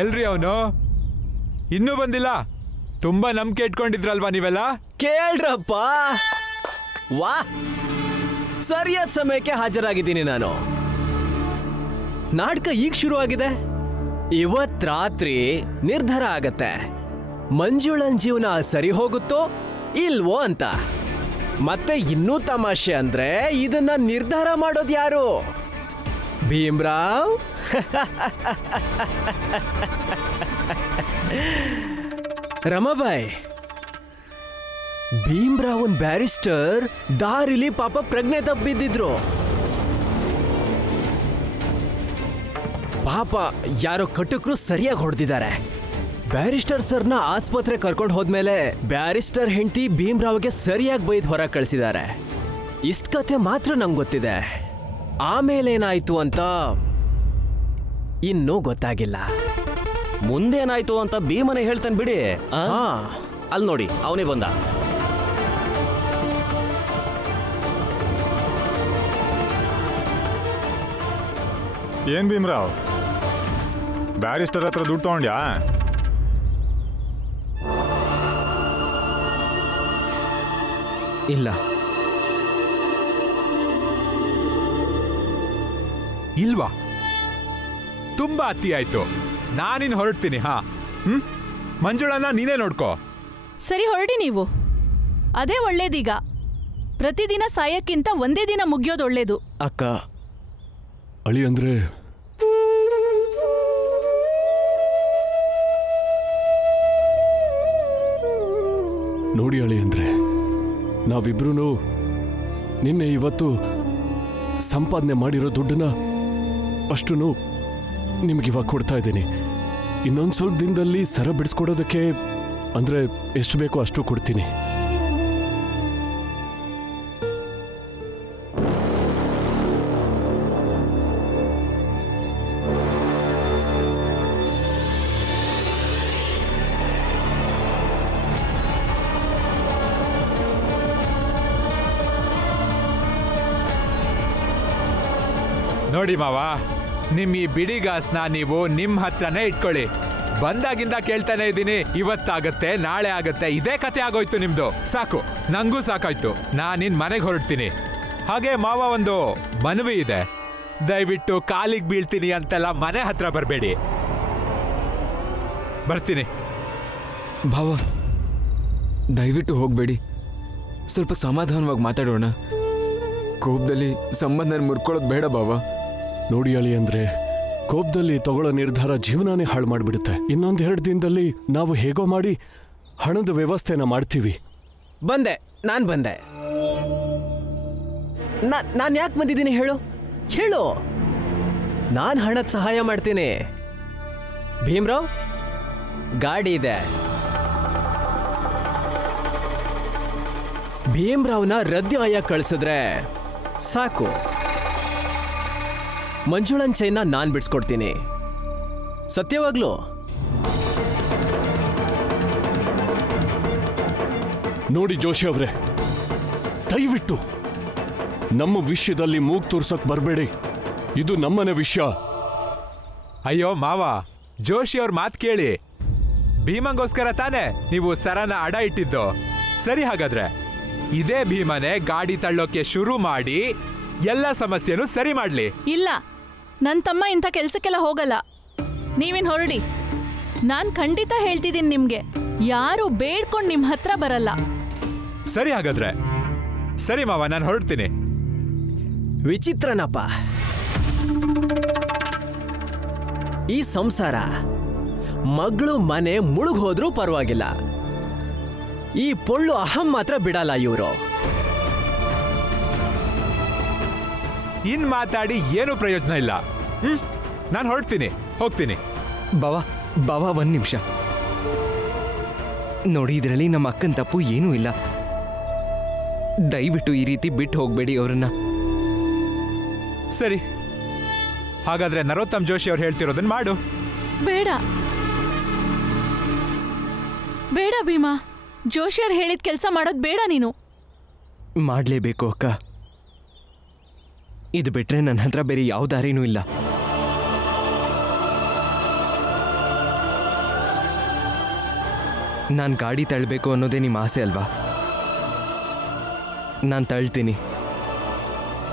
ಎಲ್ರಿ ಅವನು ಇನ್ನೂ ಬಂದಿಲ್ಲ? ತುಂಬಾ ನಂಬಿಕೆ ಇಟ್ಕೊಂಡಿದ್ರಲ್ವಾ ನೀವೆಲ್ಲ? ಕೇಳ್ರಪ್ಪ, ವಾ ಸರಿಯಾದ ಸಮಯಕ್ಕೆ ಹಾಜರಾಗಿದ್ದೀನಿ ನಾನು. ನಾಟಕ ಈಗ ಶುರುವಾಗಿದೆ. ಇವತ್ ರಾತ್ರಿ ನಿರ್ಧಾರ ಆಗತ್ತೆ ಮಂಜುಳನ್ ಜೀವನ ಸರಿ ಹೋಗುತ್ತೋ ಇಲ್ವೋ ಅಂತ. ಮತ್ತೆ ಇನ್ನೂ ತಮಾಷೆ ಅಂದ್ರೆ ಇದನ್ನ ನಿರ್ಧಾರ ಮಾಡೋದು ಯಾರು? ಭೀಮ್ರಾವ್. ರಮಾಬಾಯ್, ಭೀಮ್ರಾವನ್ ಬ್ಯಾರಿಸ್ಟರ್ ದಾರಿಲಿ ಪಾಪ ಪ್ರಜ್ಞೆ ತಪ್ಪಿದ್ದಿದ್ರು. ಪಾಪ ಯಾರೋ ಕಟುಕರು ಸರಿಯಾಗಿ ಹೊಡೆದಿದ್ದಾರೆ. ಬ್ಯಾರಿಸ್ಟರ್ ಸರ್ನ ಆಸ್ಪತ್ರೆ ಕರ್ಕೊಂಡು ಹೋದ್ಮೇಲೆ ಬ್ಯಾರಿಸ್ಟರ್ ಹೆಂಡತಿ ಭೀಮ್ರಾವ್ಗೆ ಸರಿಯಾಗಿ ಬೈದ್ ಹೊರ ಕಳಿಸಿದ್ದಾರೆ. ಇಷ್ಟ ಕಥೆ ಮಾತ್ರ ನಂಗೆ ಗೊತ್ತಿದೆ. ಆಮೇಲೇನಾಯ್ತು ಅಂತ ಇನ್ನೂ ಗೊತ್ತಾಗಿಲ್ಲ. ಮುಂದೇನಾಯ್ತು ಅಂತ ಭೀಮನೆ ಹೇಳ್ತಾನೆ ಬಿಡಿ. ಅಲ್ಲಿ ನೋಡಿ, ಅವನೇ ಬಂದ. ಏನ್ ಭೀಮ್ರಾವ್, ಬ್ಯಾರಿಸ್ಟರ್ ಹತ್ರ ದುಡ್ಡು ತಗೊಂಡ್ಯಾ? ಇಲ್ಲ. ಇಲ್ವಾ? ತುಂಬಾ ಅತಿ ಆಯ್ತು. ನಾನಿನ್ ಹೊರಡ್ತೀನಿ. ಮಂಜುಳನ್ನ ನೀನೇ ನೋಡ್ಕೋ. ಸರಿ, ಹೊರಡಿ ನೀವು. ಅದೇ ಒಳ್ಳೇದೀಗ. ಪ್ರತಿದಿನ ಸಾಯಕ್ಕಿಂತ ಒಂದೇ ದಿನ ಮುಗಿಯೋದು ಒಳ್ಳೇದು. ಅಕ್ಕ, ಅಳಿ ಅಂದ್ರೆ ನೋಡಿ ಅಳಿ ಅಂದ್ರೆ ನಾವಿಬ್ರು ನಿನ್ನೆ ಇವತ್ತು ಸಂಪಾದನೆ ಮಾಡಿರೋ ದುಡ್ಡನ್ನ ಅಷ್ಟು ನಿಮಗಿವಾಗ ಕೊಡ್ತಾ ಇದ್ದೀನಿ. ಇನ್ನೊಂದು ಸ್ವಲ್ಪ ದಿನದಲ್ಲಿ ಸರ ಬಿಡಿಸ್ಕೊಡೋದಕ್ಕೆ ಅಂದ್ರೆ ಎಷ್ಟು ಬೇಕೋ ಅಷ್ಟು ಕೊಡ್ತೀನಿ. ನೋಡಿ ಮಾವ, ನಿಮ್ ಈ ಬಿಡಿಗಾಸ್ನ ನೀವು ನಿಮ್ ಹತ್ರನೇ ಇಟ್ಕೊಳ್ಳಿ. ಬಂದಾಗಿಂದ ಕೇಳ್ತಾನೆ ಇದ್ದೀನಿ, ಇವತ್ತಾಗತ್ತೆ ನಾಳೆ ಆಗತ್ತೆ, ಇದೇ ಕತೆ ಆಗೋಯ್ತು ನಿಮ್ದು. ಸಾಕು, ನಂಗೂ ಸಾಕಾಯ್ತು. ನಾನಿನ್ ಮನೆಗೆ ಹೊರಡ್ತೀನಿ. ಹಾಗೆ ಮಾವ, ಒಂದು ಮನವಿ ಇದೆ. ದಯವಿಟ್ಟು ಕಾಲಿಗೆ ಬೀಳ್ತೀನಿ ಅಂತೆಲ್ಲ ಮನೆ ಹತ್ರ ಬರಬೇಡಿ. ಬರ್ತೀನಿ. ಭಾವ, ದಯವಿಟ್ಟು ಹೋಗಬೇಡಿ. ಸ್ವಲ್ಪ ಸಮಾಧಾನವಾಗಿ ಮಾತಾಡೋಣ. ಕೋಪದಲ್ಲಿ ಸಂಬಂಧನ ಮುರ್ಕೊಳ್ಳೋದು ಬೇಡ ಭಾವ. ನೋಡಿ ಅಳಿ ಅಂದ್ರೆ ಕೋಪದಲ್ಲಿ ತಗೊಳ್ಳೋ ನಿರ್ಧಾರ ಜೀವನಾನೇ ಹಾಳು ಮಾಡಿಬಿಡುತ್ತೆ. ಇನ್ನೊಂದೆರಡು ದಿನದಲ್ಲಿ ನಾವು ಹೇಗೋ ಮಾಡಿ ಹಣದ ವ್ಯವಸ್ಥೆನ ಮಾಡ್ತೀವಿ. ನಾನು ಬಂದೆ. ನಾನು ಯಾಕೆ ಬಂದಿದ್ದೀನಿ ಹೇಳು? ನಾನು ಹಣದ ಸಹಾಯ ಮಾಡ್ತೀನಿ. ಭೀಮ್ರಾವ್, ಗಾಡಿ ಇದೆ. ಭೀಮ್ರಾವ್ನ ರದ್ಯಾಯ ಕಳಿಸಿದ್ರೆ ಸಾಕು. ಮಂಜುಳನ್ ಚೈನ್ನ ನಾನ್ ಬಿಡಿಸ್ಕೊಡ್ತೀನಿ. ಸತ್ಯವಾಗ್ಲೂ? ನೋಡಿ ಜೋಶಿ ಅವ್ರೆ, ದಯವಿಟ್ಟು ನಮ್ಮ ವಿಷಯದಲ್ಲಿ ಮೂಗ್ ತೋರ್ಸಕ್ ಬರಬೇಡಿ. ಇದು ನಮ್ಮನೆ ವಿಷಯ. ಅಯ್ಯೋ ಮಾವ, ಜೋಶಿ ಅವ್ರ ಮಾತು ಕೇಳಿ. ಭೀಮಂಗೋಸ್ಕರ ತಾನೇ ನೀವು ಸರನ ಅಡ ಇಟ್ಟಿದ್ದು. ಸರಿ, ಹಾಗಾದ್ರೆ ಇದೇ ಭೀಮನೆ ಗಾಡಿ ತಳ್ಳೋಕೆ ಶುರು ಮಾಡಿ ಎಲ್ಲ ಸಮಸ್ಯೆನೂ ಸರಿ ಮಾಡ್ಲಿ. ಇಲ್ಲ, ನನ್ನ ತಮ್ಮ ಇಂಥ ಕೆಲ್ಸಕ್ಕೆಲ್ಲ ಹೋಗಲ್ಲ. ನೀವೇನು ಹೊರಡಿ. ನಾನು ಖಂಡಿತ ಹೇಳ್ತಿದ್ದೀನಿ ನಿಮ್ಗೆ, ಯಾರು ಬೇಡ್ಕೊಂಡು ನಿಮ್ಮ ಹತ್ರ ಬರಲ್ಲ. ಸರಿ, ಹಾಗಾದ್ರೆ ಸರಿ ಮಾವ, ನಾನು ಹೊರಡ್ತೀನಿ. ವಿಚಿತ್ರನಪ್ಪ ಈ ಸಂಸಾರ. ಮಗಳು ಮನೆ ಮುಳುಗ್ ಹೋದ್ರೂ ಪರವಾಗಿಲ್ಲ, ಈ ಪೊಳ್ಳು ಅಹಂ ಮಾತ್ರ ಬಿಡಲ್ಲ ಇವರು. ಇನ್ ಮಾತಾಡಿ ಏನು ಪ್ರಯೋಜನ ಇಲ್ಲ. ನಾನು ಹೊರಡ್ತೀನಿ, ಹೋಗ್ತೀನಿ. ಬಾವಾ ಒಂದ್ ನಿಮಿಷ ನೋಡಿ, ಇದರಲ್ಲಿ ನಮ್ಮ ಅಕ್ಕನ ತಪ್ಪು ಏನೂ ಇಲ್ಲ. ದಯವಿಟ್ಟು ಈ ರೀತಿ ಬಿಟ್ಟು ಹೋಗ್ಬೇಡಿ ಅವರನ್ನ. ಸರಿ, ಹಾಗಾದ್ರೆ ನರೋತ್ತಮ್ ಜೋಶಿ ಅವ್ರು ಹೇಳ್ತಿರೋದನ್ನ ಮಾಡು. ಬೇಡ ಬೇಡ ಭೀಮಾ, ಜೋಶಿಯರ್ ಹೇಳಿದ ಕೆಲಸ ಮಾಡೋದು ಬೇಡ ನೀನು. ಮಾಡಲೇಬೇಕು ಅಕ್ಕ. ಇದು ಬಿಟ್ರೆ ನನ್ನ ಹತ್ರ ಬೇರೆ ಯಾವ ದಾರಿನೂ ಇಲ್ಲ. ನಾನು ಗಾಡಿ ತಳ್ಳಬೇಕು ಅನ್ನೋದೇ ನಿಮ್ಮ ಆಸೆ ಅಲ್ವಾ? ನಾನು ತಳ್ತೀನಿ.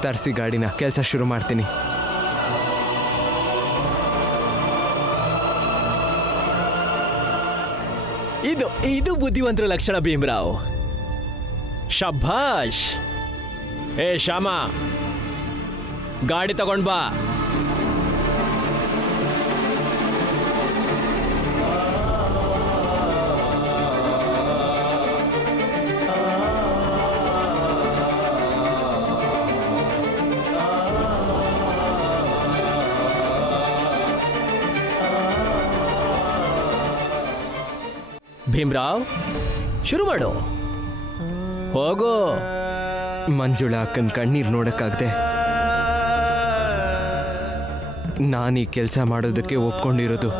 ತರಿಸಿ ಗಾಡಿನ, ಕೆಲಸ ಶುರು ಮಾಡ್ತೀನಿ. ಇದು ಬುದ್ಧಿವಂತರ ಲಕ್ಷಣ ಭೀಮ್ರಾವ್. ಶಭಾಷ್. ಏ ಶ್ಯಾಮ, ಗಾಡಿ ತಗೊಂಡ್ ಬಾ. ಭೀಮ್ರಾವ್, ಶುರು ಮಾಡು. ಹೋಗೋ. ಮಂಜುಳಾ ಅಕ್ಕನ ಕಣ್ಣೀರು ನೋಡಕ್ಕಾಗದೆ ನಾನೀ ಕೆಲಸ ಮಾಡೋದಕ್ಕೆ ಒಪ್ಕೊಂಡಿರೋದು.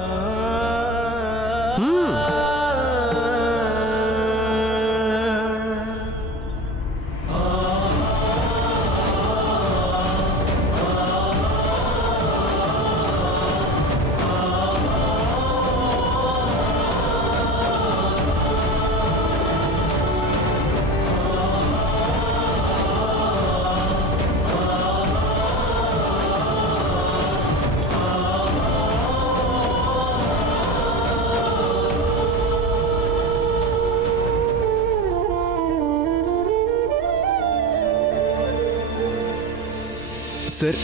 ಸರ್,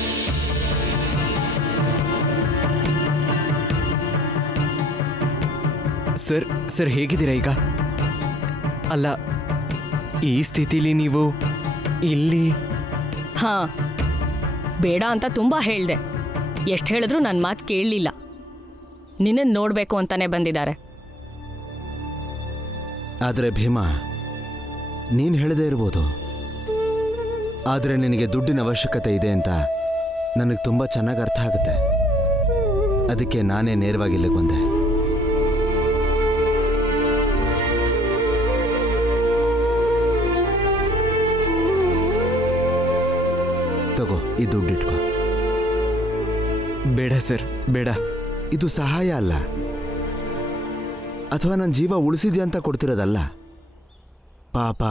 ಸರ್ ಸರ್ ಹೇಗಿದ್ದೀರಾ ಈಗ? ಅಲ್ಲ, ಈ ಸ್ಥಿತಿಲಿ ನೀವು ಇಲ್ಲಿ? ಹಾ, ಬೇಡ ಅಂತ ತುಂಬಾ ಹೇಳ್ದೆ. ಎಷ್ಟು ಹೇಳಿದ್ರು ನನ್ನ ಮಾತು ಕೇಳಲಿಲ್ಲ. ನಿನ್ನನ್ನು ನೋಡಬೇಕು ಅಂತಾನೆ ಬಂದಿದ್ದಾರೆ. ಆದರೆ ಭೀಮಾ, ನೀನು ಹೇಳದೇ ಇರ್ಬೋದು, ಆದರೆ ನಿನಗೆ ದುಡ್ಡಿನ ಅವಶ್ಯಕತೆ ಇದೆ ಅಂತ ನನಗೆ ತುಂಬ ಚೆನ್ನಾಗಿ ಅರ್ಥ ಆಗುತ್ತೆ. ಅದಕ್ಕೆ ನಾನೇ ನೇರವಾಗಿ ಇಲ್ಲಿಗೆ ಬಂದೆ. ತಗೋ, ಈ ದುಡ್ಡಿಟ್ಕೋ. ಬೇಡ ಸರ್, ಬೇಡ. ಇದು ಸಹಾಯ ಅಲ್ಲ, ಅಥವಾ ನನ್ನ ಜೀವ ಉಳಿಸಿದ್ಯಾ ಅಂತ ಕೊಡ್ತಿರೋದಲ್ಲ. ಪಾಪ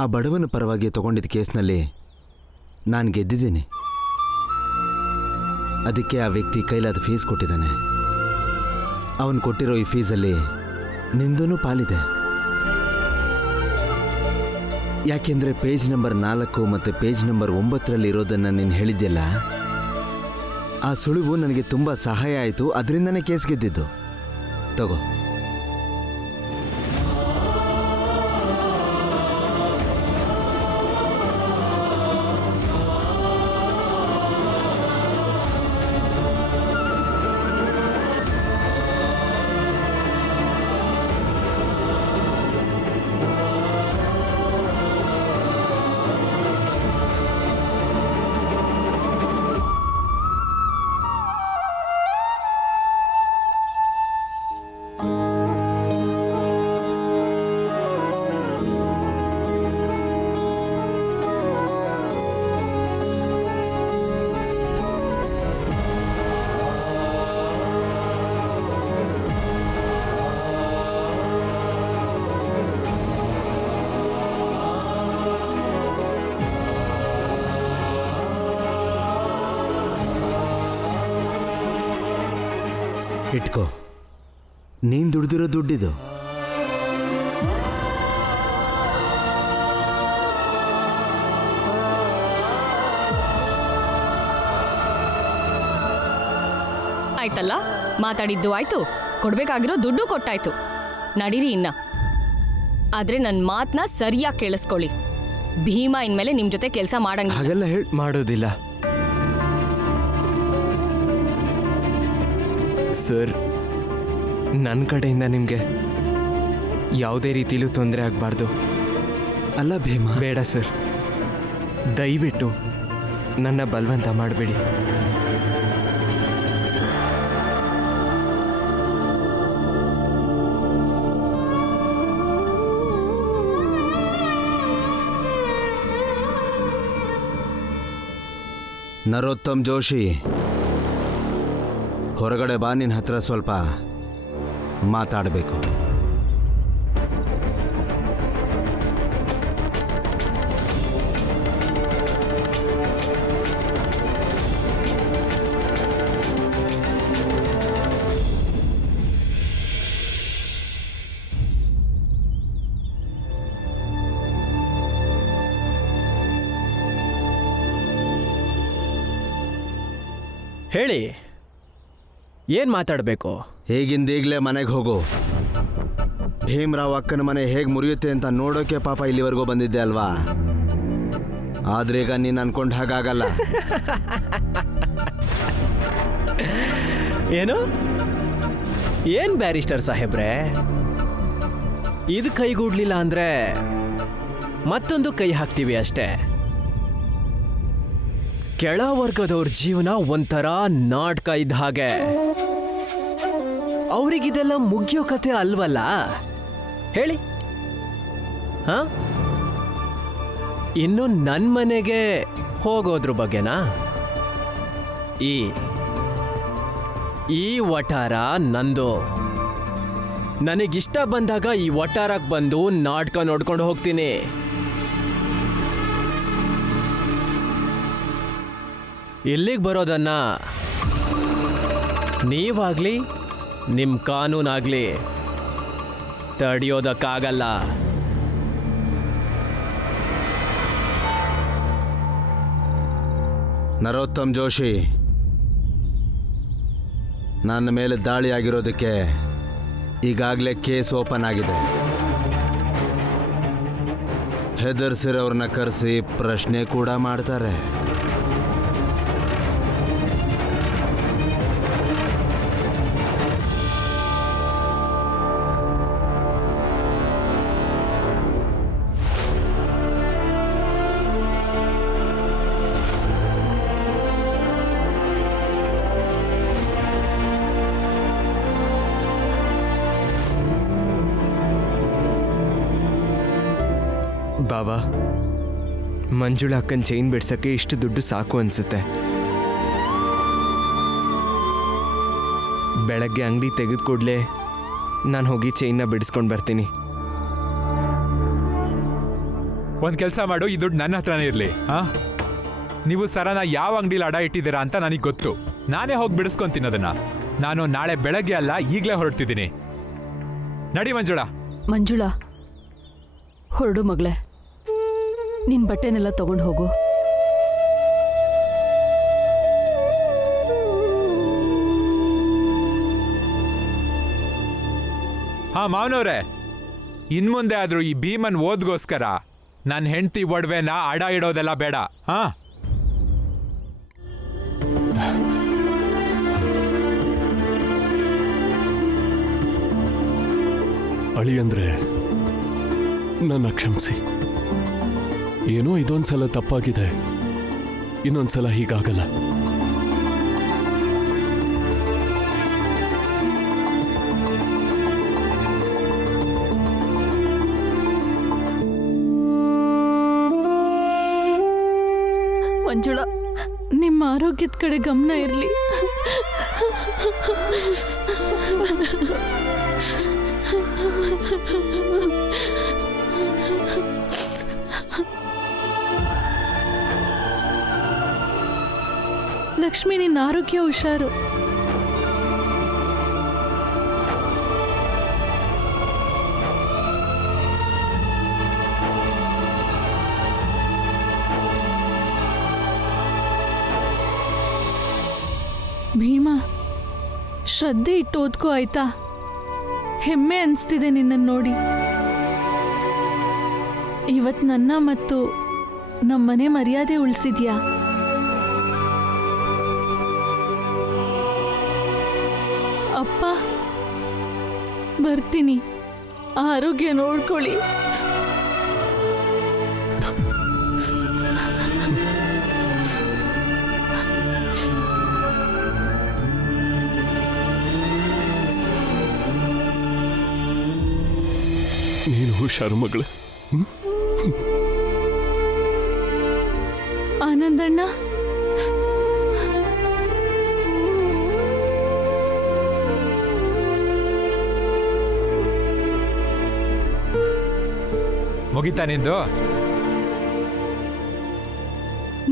ಆ ಬಡವನ ಪರವಾಗಿ ತಗೊಂಡಿದ್ದ ಕೇಸ್ನಲ್ಲಿ ನಾನು ಗೆದ್ದಿದ್ದೀನಿ. ಅದಕ್ಕೆ ಆ ವ್ಯಕ್ತಿ ಕೈಲಾದ ಫೀಸ್ ಕೊಟ್ಟಿದ್ದಾನೆ. ಅವನು ಕೊಟ್ಟಿರೋ ಈ ಫೀಸಲ್ಲಿ ನಿಂದೂ ಪಾಲಿದೆ. ಯಾಕೆಂದರೆ ಪೇಜ್ ನಂಬರ್ 4 ಮತ್ತು ಪೇಜ್ ನಂಬರ್ 9 ಇರೋದನ್ನು ನೀನು ಹೇಳಿದ್ಯಲ್ಲ, ಆ ಸುಳಿವು ನನಗೆ ತುಂಬ ಸಹಾಯ ಆಯಿತು. ಅದರಿಂದನೇ ಕೇಸ್ ಗೆದ್ದಿದ್ದು. ತಗೋ. ಇಟ್ಕೋ, ನೀನು ದುಡ್ದಿರೋ ದುಡ್ಡಿದು. ಆಯ್ತಲ್ಲ, ಮಾತಾಡಿದ್ದು ಆಯ್ತು, ಕೊಡ್ಬೇಕಾಗಿರೋ ದುಡ್ಡು ಕೊಟ್ಟಾಯ್ತು. ನಡೀರಿ ಇನ್ನ. ಆದ್ರೆ ನನ್ನ ಮಾತನ್ನ ಸರಿಯಾಗಿ ಕೇಳಿಸ್ಕೊಳ್ಳಿ. ಭೀಮಾ ಇನ್ಮೇಲೆ ನಿಮ್ ಜೊತೆ ಕೆಲಸ ಮಾಡಂಗಿಲ್ಲ. ಹಾಗೆಲ್ಲ ಮಾಡೋದಿಲ್ಲ ಸರ್. ನನ್ನ ಕಡೆಯಿಂದ ನಿಮಗೆ ಯಾವುದೇ ರೀತಿಲೂ ತೊಂದರೆ ಆಗಬಾರ್ದು. ಅಲ್ಲ ಭೀಮಾ. ಬೇಡ ಸರ್, ದಯವಿಟ್ಟು ನನ್ನ ಬಲವಂತ ಮಾಡಬೇಡಿ. ನರೋತ್ತಮ್ ಜೋಶಿ, ಹೊರಗಡೆ ಬಾ. ನಿನ್ನ ಹತ್ರ ಸ್ವಲ್ಪ ಮಾತಾಡಬೇಕು. ಹೇಳಿ, ಏನ್ ಮಾತಾಡಬೇಕು? ಈಗಿಂದೀಗಲೇ ಮನೆಗೆ ಹೋಗು. ಭೀಮ್ರಾವ್ ಅಕ್ಕನ ಮನೆ ಹೇಗೆ ಮುರಿಯುತ್ತೆ ಅಂತ ನೋಡೋಕೆ ಪಾಪ ಇಲ್ಲಿವರೆಗೂ ಬಂದಿದ್ದೆ ಅಲ್ವಾ? ಆದ್ರೆ ಈಗ ನೀನು ಅನ್ಕೊಂಡ ಹಾಗಾಗಲ್ಲ. ಏನು? ಏನ್ ಬ್ಯಾರಿಸ್ಟರ್ ಸಾಹೇಬ್ರೆ, ಇದು ಕೈಗೂಡ್ಲಿಲ್ಲ ಅಂದ್ರೆ ಮತ್ತೊಂದು ಕೈ ಹಾಕ್ತೀವಿ ಅಷ್ಟೇ. ಕೆಳ ವರ್ಗದವ್ರ ಜೀವನ ಒಂಥರ ನಾಟಕ ಇದ್ದ ಹಾಗೆ. ಅವರಿಗಿದೆಲ್ಲ ಮುಗಿಯೋ ಕಥೆ ಅಲ್ವಲ್ಲ, ಹೇಳಿ. ಹಾ, ಇನ್ನು ನನ್ನ ಮನೆಗೆ ಹೋಗೋದ್ರ ಬಗ್ಗೆನಾ? ಈ ವಠಾರ ನಂದು. ನನಗಿಷ್ಟ ಬಂದಾಗ ಈ ವಠಾರಕ್ಕೆ ಬಂದು ನಾಟಕ ನೋಡ್ಕೊಂಡು ಹೋಗ್ತೀನಿ. ಇಲ್ಲಿಗೆ ಬರೋದನ್ನ ನೀವಾಗ್ಲಿ ನಿಮ್ಮ ಕಾನೂನಾಗ್ಲಿ ತಡೆಯೋದಕ್ಕಾಗಲ್ಲ. ನರೋತ್ತಮ್ ಜೋಶಿ, ನನ್ನ ಮೇಲೆ ದಾಳಿ ಆಗಿರೋದಕ್ಕೆ ಈಗಾಗಲೇ ಕೇಸ್ ಓಪನ್ ಆಗಿದೆ. ಹೆದರ್ಸಿರೋರನ್ನ ಕರೆಸಿ ಪ್ರಶ್ನೆ ಕೂಡ ಮಾಡ್ತಾರೆ. ಬಾವಾ, ಮಂಜುಳಾ ಅಕ್ಕನ ಚೈನ್ ಬಿಡ್ಸಕ್ಕೆ ಇಷ್ಟು ದುಡ್ಡು ಸಾಕು ಅನ್ಸುತ್ತೆ. ಬೆಳಗ್ಗೆ ಅಂಗಡಿ ತೆಗೆದು ಕೂಡಲೇ ನಾನು ಹೋಗಿ ಚೈನ್ನ ಬಿಡಿಸ್ಕೊಂಡು ಬರ್ತೀನಿ. ಒಂದು ಕೆಲಸ ಮಾಡು, ಈ ದುಡ್ಡು ನನ್ನ ಹತ್ರನೇ ಇರಲಿ. ನೀವು ಸರನ ಯಾವ ಅಂಗಡಿಲಿ ಅಡ ಇಟ್ಟಿದ್ದೀರಾ ಅಂತ ನನಗೆ ಗೊತ್ತು. ನಾನೇ ಹೋಗಿ ಬಿಡಿಸ್ಕೊಂತೀನಿ ಅದನ್ನ. ನಾನು ನಾಳೆ ಬೆಳಗ್ಗೆ ಅಲ್ಲ, ಈಗಲೇ ಹೊರಡ್ತಿದ್ದೀನಿ. ನಡಿ ಮಂಜುಳಾ. ಮಂಜುಳಾ, ಹೊರಡು ಮಗಳೇ. ನಿನ್ನ ಬಟ್ಟೆನೆಲ್ಲ ತಗೊಂಡು ಹೋಗು. ಮಾವನವ್ರೆ, ಇನ್ಮುಂದೆ ಆದ್ರೂ ಈ ಭೀಮನ್ ಓದ್ಗೋಸ್ಕರ ನನ್ನ ಹೆಂಡತಿ ಒಡವೆನ ಅಡ ಇಡೋದೆಲ್ಲ ಬೇಡ. ಅಳಿಯಂದ್ರೆ ನನ್ನ ಕ್ಷಮಿಸಿ. ಏನೋ ಇದೊಂದ್ಸಲ ತಪ್ಪಾಗಿದೆ, ಇನ್ನೊಂದ್ಸಲ ಹೀಗಾಗಲ್ಲ. ಮಂಜುಳಾ, ನಿಮ್ಮ ಆರೋಗ್ಯದ ಕಡೆ ಗಮನ ಇರಲಿ. ಲಕ್ಷ್ಮಿ, ನಿನ್ನ ಆರೋಗ್ಯ ಹುಷಾರು. ಭೀಮಾ, ಶ್ರದ್ಧೆ ಇಟ್ಟು ಓದ್ಕೋ ಆಯ್ತಾ? ಹೆಮ್ಮೆ ಅನಿಸ್ತಿದೆ ನಿನ್ನನ್ನು ನೋಡಿ. ಇವತ್ತು ನನ್ನ ಮತ್ತು ನಮ್ಮನೆ ಮರ್ಯಾದೆ ಉಳಿಸಿದ್ಯಾ? ಅಪ್ಪ, ಬರ್ತೀನಿ. ಆರೋಗ್ಯ ನೋಡ್ಕೊಳ್ಳಿ. ನೀನು ಹುಷಾರು ಮಗಳು. ಆನಂದಣ್ಣ, ಮುಗಿತಾ ನಿಂದು?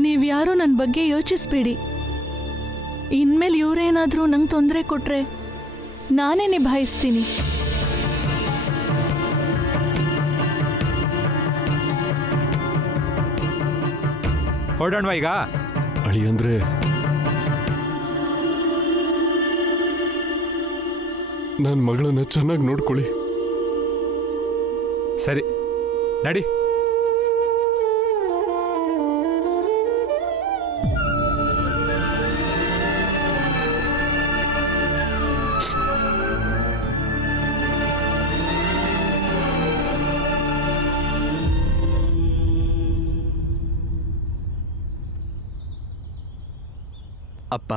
ನೀವ್ಯಾರೂ ನನ್ನ ಬಗ್ಗೆ ಯೋಚಿಸ್ಬೇಡಿ. ಇನ್ಮೇಲೆ ಇವರೇನಾದರೂ ನಂಗೆ ತೊಂದರೆ ಕೊಟ್ರೆ ನಾನೇ ನಿಭಾಯಿಸ್ತೀನಿ. ಹೊರಡೋಣವಾ ಈಗ? ಅಳಿಯಂದ್ರೆ ನನ್ನ ಮಗಳನ್ನ ಚೆನ್ನಾಗಿ ನೋಡ್ಕೊಳ್ಳಿ. ಸರಿ ನಡಿ. ಅಪ್ಪ,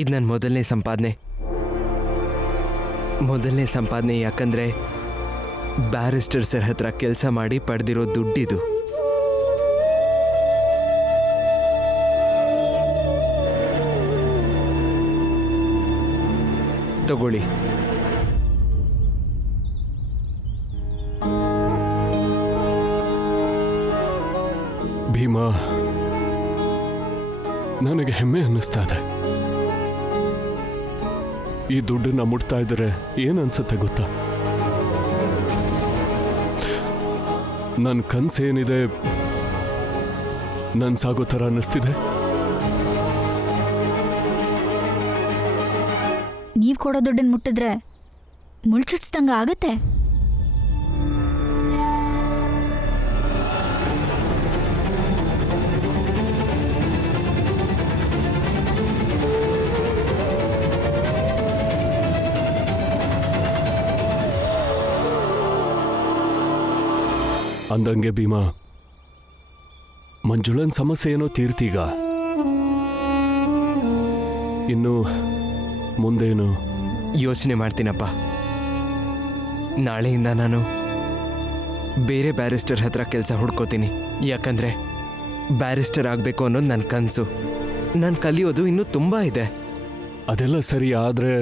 ಇದು ನನ್ನ ಮೊದಲನೇ ಸಂಪಾದನೆ. ಯಾಕಂದ್ರೆ ಬ್ಯಾರಿಸ್ಟರ್ ಸರ್ ಹತ್ರ ಕೆಲಸ ಮಾಡಿ ಪಡೆದಿರೋ ದುಡ್ಡಿದು. ತಗೊಳ್ಳಿ. ಭೀಮಾ, ನನಗೆ ಹೆಮ್ಮೆ ಅನ್ನಿಸ್ತಾ ಇದೆ. ಈ ದುಡ್ಡನ್ನ ಮುಟ್ತಾ ಇದ್ರೆ ಏನನ್ಸುತ್ತೆ ಗೊತ್ತಾ? ನನ್ನ ಕನ್ಸೇನಿದೆ ನನ್ಸಾಗೋ ಥರ ಅನ್ನಿಸ್ತಿದೆ. ನೀವ್ ಕೊಡೋ ದುಡ್ಡನ್ನ ಮುಟ್ಟಿದ್ರೆ ಮುಳ್ಚುಚ್ದಂಗ ಆಗತ್ತೆ. ಅಂದಂಗೆ ಭೀಮಾ, ಮಂಜುಳನ್ ಸಮಸ್ಯೆ ಏನೋ ತೀರ್ತೀಗ. ಇನ್ನು ಮುಂದೇನು ಯೋಚನೆ ಮಾಡ್ತೀನಪ್ಪ. ನಾಳೆಯಿಂದ ನಾನು ಬೇರೆ ಬ್ಯಾರಿಸ್ಟರ್ ಹತ್ರ ಕೆಲಸ ಹುಡ್ಕೋತೀನಿ. ಯಾಕಂದ್ರೆ ಬ್ಯಾರಿಸ್ಟರ್ ಆಗಬೇಕು ಅನ್ನೋದು ನನ್ನ ಕನಸು. ನಾನು ಕಲಿಯೋದು ಇನ್ನೂ ತುಂಬ ಇದೆ. ಅದೆಲ್ಲ ಸರಿ, ಆದರೆ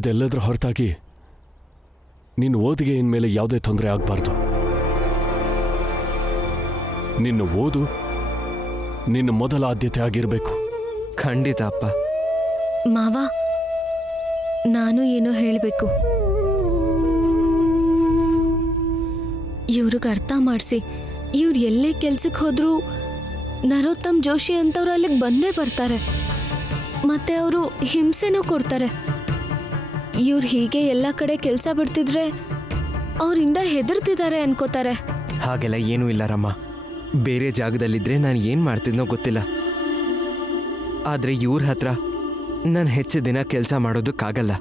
ಇದೆಲ್ಲದರ ಹೊರತಾಗಿ ನಿನ್ನ ಓದಿಗೆ ಇನ್ಮೇಲೆ ಯಾವುದೇ ತೊಂದರೆ ಆಗಬಾರ್ದು. ನಿನ್ನ ಓದು ನಿನ್ನ ಮೊದಲ ಆದ್ಯತೆ ಆಗಿರಬೇಕು. ಖಂಡಿತ ಅಪ್ಪ. ಮಾವ, ನಾನು ಏನೋ ಹೇಳಬೇಕು. ಇವ್ರಿಗೆ ಅರ್ಥ ಮಾಡಿಸಿ, ಇವ್ರು ಎಲ್ಲೇ ಕೆಲ್ಸಕ್ಕೆ ಹೋದ್ರೂ ನರೋತ್ತಮ್ ಜೋಶಿ ಅಂತವ್ರು ಅಲ್ಲಿಗೆ ಬಂದೇ ಬರ್ತಾರೆ. ಮತ್ತೆ ಅವರು ಹಿಂಸೆನೂ ಕೊಡ್ತಾರೆ. ಇವ್ರು ಹೀಗೆ ಎಲ್ಲ ಕಡೆ ಕೆಲಸ ಬಿಡ್ತಿದ್ರೆ ಅವರಿಂದ ಹೆದರ್ತಿದ್ದಾರೆ ಅನ್ಕೋತಾರೆ. ಹಾಗೆಲ್ಲ ಏನೂ ಇಲ್ಲ ರಮ್ಮ. ಬೇರೆ ಜಾಗದಲ್ಲಿದ್ದರೆ ನಾನು ಏನು ಮಾಡ್ತಿದ್ನೋ ಗೊತ್ತಿಲ್ಲ. ಆದರೆ ಇವ್ರ ಹತ್ರ ನಾನು ಹೆಚ್ಚು ದಿನ ಕೆಲಸ ಮಾಡೋದಕ್ಕಾಗಲ್ಲ.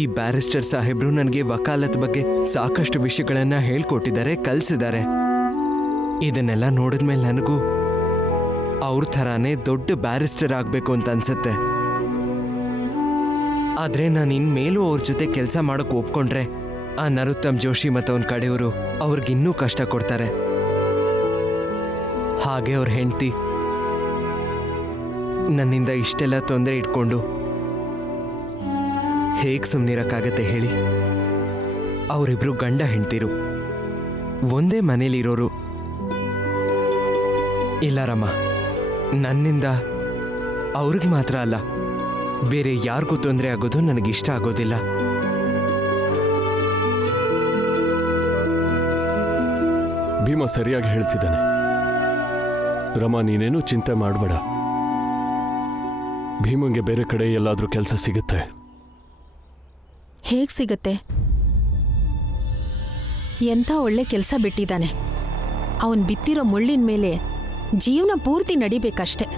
ಈ ಬ್ಯಾರಿಸ್ಟರ್ ಸಾಹೇಬ್ರು ನನಗೆ ವಕಾಲತ್ ಬಗ್ಗೆ ಸಾಕಷ್ಟು ವಿಷಯಗಳನ್ನು ಹೇಳ್ಕೊಟ್ಟಿದ್ದಾರೆ, ಕಲಿಸಿದ್ದಾರೆ. ಇದನ್ನೆಲ್ಲ ನೋಡಿದ್ಮೇಲೆ ನನಗೂ ಅವ್ರ ಥರಾನೇ ದೊಡ್ಡ ಬ್ಯಾರಿಸ್ಟರ್ ಆಗಬೇಕು ಅಂತ ಅನ್ಸುತ್ತೆ. ಆದರೆ ನಾನು ಇನ್ಮೇಲೂ ಅವ್ರ ಜೊತೆ ಕೆಲಸ ಮಾಡೋಕೆ ಒಪ್ಕೊಂಡ್ರೆ ಆ ನರೋತ್ತಮ್ ಜೋಶಿ ಮತ್ತು ಅವನ ಕಡೆಯವರು ಅವ್ರಿಗಿನ್ನೂ ಕಷ್ಟ ಕೊಡ್ತಾರೆ. ಹಾಗೆ ಅವ್ರ ಹೆಂಡತಿ ನನ್ನಿಂದ ಇಷ್ಟೆಲ್ಲ ತೊಂದರೆ ಇಟ್ಕೊಂಡು ಹೇಗೆ ಸುಮ್ಮನಿರಕ್ಕಾಗತ್ತೆ ಹೇಳಿ? ಅವರಿಬ್ರು ಗಂಡ ಹೆಂಡ್ತಿರು, ಒಂದೇ ಮನೇಲಿರೋರು. ಇಲ್ಲಾರಮ್ಮ, ನನ್ನಿಂದ ಅವ್ರಿಗೆ ಮಾತ್ರ ಅಲ್ಲ, ಬೇರೆ ಯಾರಿಗೂ ತೊಂದರೆ ಆಗೋದು ನನಗಿಷ್ಟ ಆಗೋದಿಲ್ಲ. ಭೀಮಾ ಸರಿಯಾಗಿ ಹೇಳ್ತಿದ್ದಾನೆ. ರಮಾ, ನೀನೇನು ಚಿಂತೆ ಮಾಡಬೇಡ. ಭೀಮಂಗೆ ಬೇರೆ ಕಡೆ ಎಲ್ಲಾದ್ರೂ ಕೆಲಸ ಸಿಗುತ್ತೆ. ಹೇಗ್ ಸಿಗತ್ತೆ? ಎಂಥ ಒಳ್ಳೆ ಕೆಲಸ ಬಿಟ್ಟಿದ್ದಾನೆ. ಅವನ್ ಬಿತ್ತಿರೋ ಮುಳ್ಳಿನ ಮೇಲೆ ಜೀವನ ಪೂರ್ತಿ ನಡಿಬೇಕಷ್ಟೆ.